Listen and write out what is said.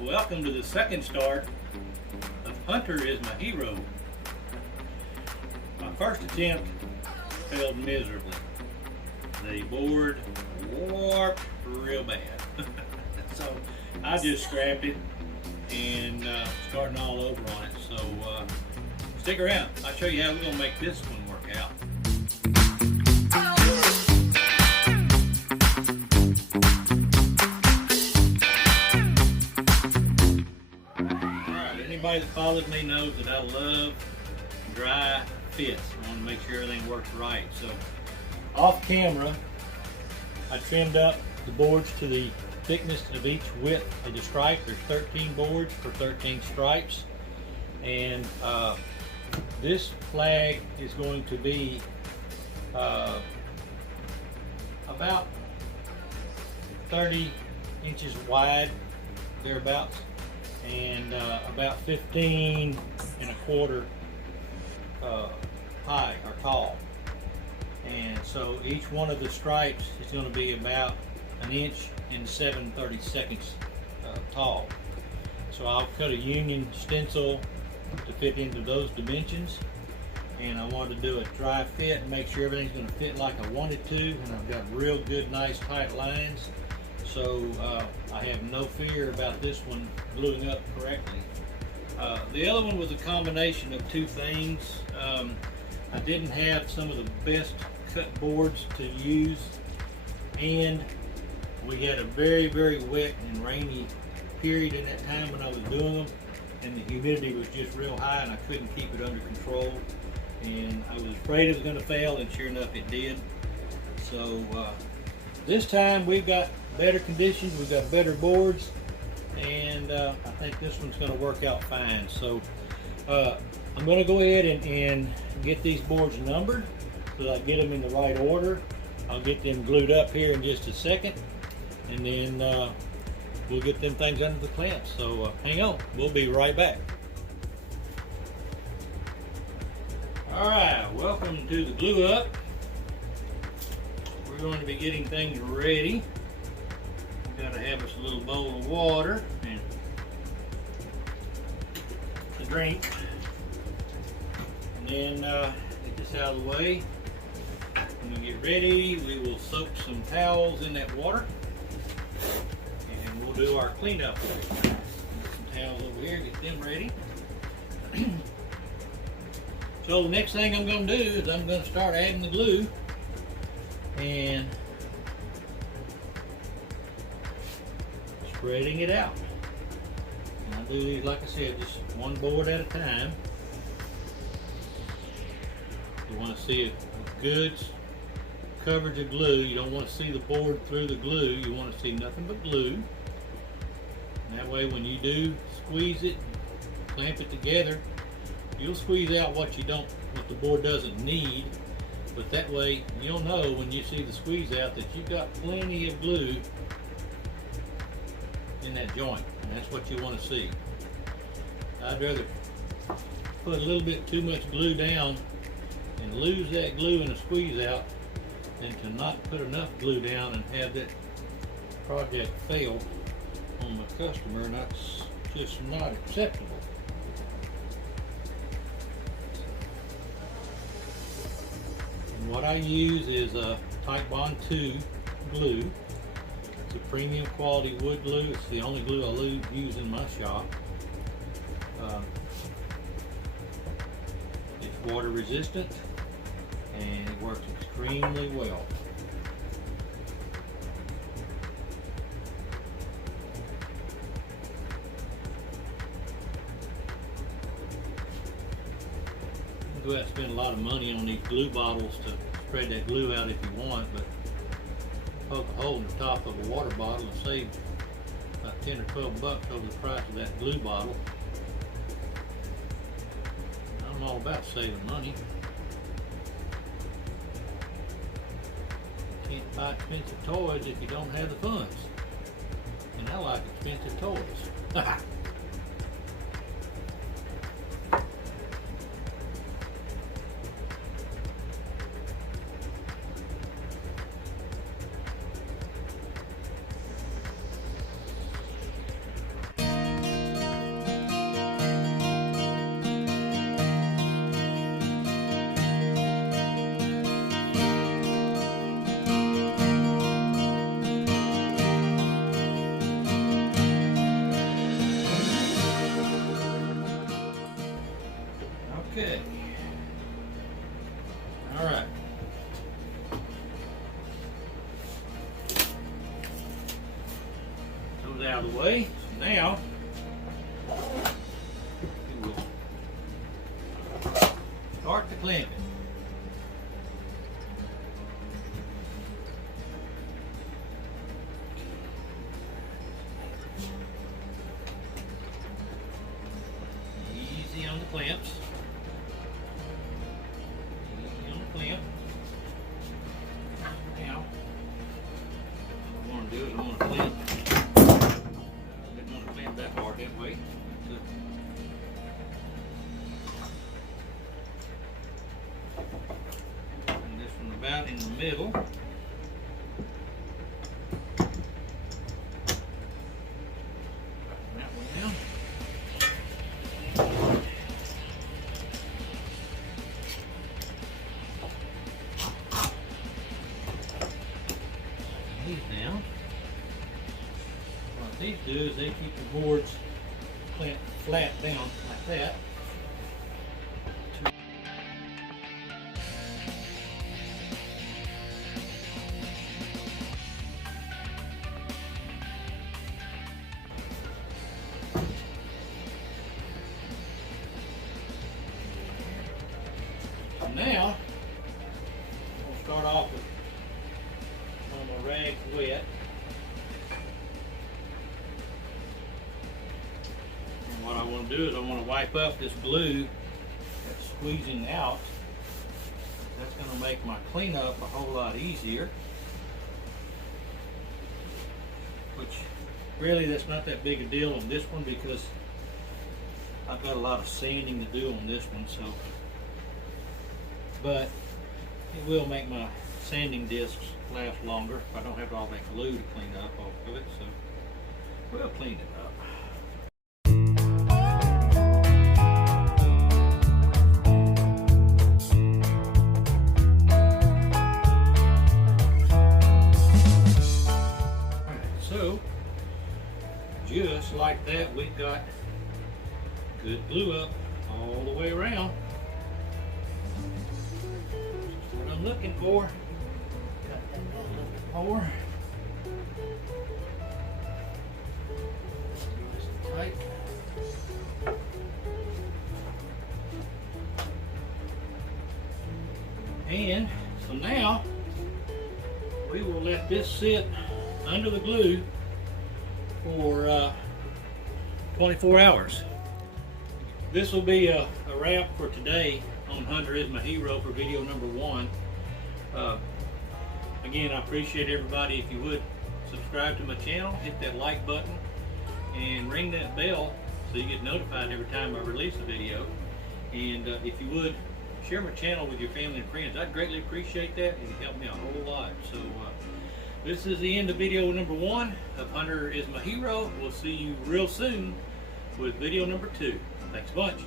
Welcome to the second start of Hunter is My Hero. My first attempt failed miserably. The board warped real bad. So I just scrapped it and starting all over on it. So stick around. I'll show you how we're going to make this one work out. Anybody that follows me knows that I love dry fits. I want to make sure everything works right. So off camera, I trimmed up the boards to the thickness of each width of the stripe. There's 13 boards for 13 stripes. And this flag is going to be about 30 inches wide, thereabouts, and about 15 and a quarter high or tall. And so each one of the stripes is going to be about 1 inch and 7/32 tall. So I'll cut a union stencil to fit into those dimensions, and I wanted to do a dry fit and make sure everything's going to fit like I wanted to, and I've got real good, nice, tight lines. So I have no fear about this one gluing up correctly. The other one was a combination of two things. I didn't have some of the best cut boards to use, and we had a very, very wet and rainy period in that time when I was doing them, and the humidity was just real high and I couldn't keep it under control, and I was afraid it was going to fail, and sure enough it did. So this time we've got better conditions, we've got better boards, and I think this one's going to work out fine. So I'm going to go ahead and get these boards numbered so that I get them in the right order. I'll get them glued up here in just a second, and then we'll get them things under the clamps. So hang on, we'll be right back. Alright, welcome to the glue up. We're going to be getting things ready. We've got to have us a little bowl of water and a drink. And then get this out of the way. When we get ready, we will soak some towels in that water, and we'll do our cleanup. Get some towels over here, get them ready. So the next thing I'm going to do is I'm going to start adding the glue, and spreading it out. And I do these, like I said, just one board at a time. You want to see a good coverage of glue. You don't want to see the board through the glue. You want to see nothing but glue. And that way when you do squeeze it, clamp it together, you'll squeeze out what the board doesn't need. But that way you'll know when you see the squeeze out that you've got plenty of glue in that joint, and that's what you want to see. I'd rather put a little bit too much glue down and lose that glue in a squeeze out than to not put enough glue down and have that project fail on the customer, and that's just not acceptable. And what I use is a Titebond 2 glue. It's a premium quality wood glue. It's the only glue I use in my shop. It's water resistant and it works extremely well. You can go out and spend a lot of money on these glue bottles to spread that glue out if you want, but poke a hole in the top of a water bottle and save about 10 or 12 bucks over the price of that glue bottle. I'm all about saving money. You can't buy expensive toys if you don't have the funds. And I like expensive toys. Okay. All right. Those out of the way. So now we will start the clamping. Easy on the clamps. Easy on the clamp. Now, what I want to do is I want to clamp. I didn't want to clamp that hard that way. And this one about in the middle. That one down. These down. What these do is they keep the boards clamped flat down like that. So now, we'll start off with my rags wet. And what I want to do is I want to wipe up this glue that's squeezing out. That's going to make my cleanup a whole lot easier. Which really that's not that big a deal on this one because I've got a lot of sanding to do on this one, so but it will make my sanding discs last longer if I don't have all that glue to clean up off of it, so we'll clean it up. So, just like that, we've got good glue up all the way around. That's what I'm looking for. Got that a little bit more. Nice and tight. And so now we will let this sit under the glue for 24 hours. This will be a wrap for today on Hunter is My Hero for video number 1. Again, I appreciate everybody. If you would subscribe to my channel, hit that like button, and ring that bell so you get notified every time I release a video. And if you would share my channel with your family and friends, I'd greatly appreciate that. It would help me a whole lot. So this is the end of video number 1 of Hunter is My Hero. We'll see you real soon with video number 2. Thanks a bunch.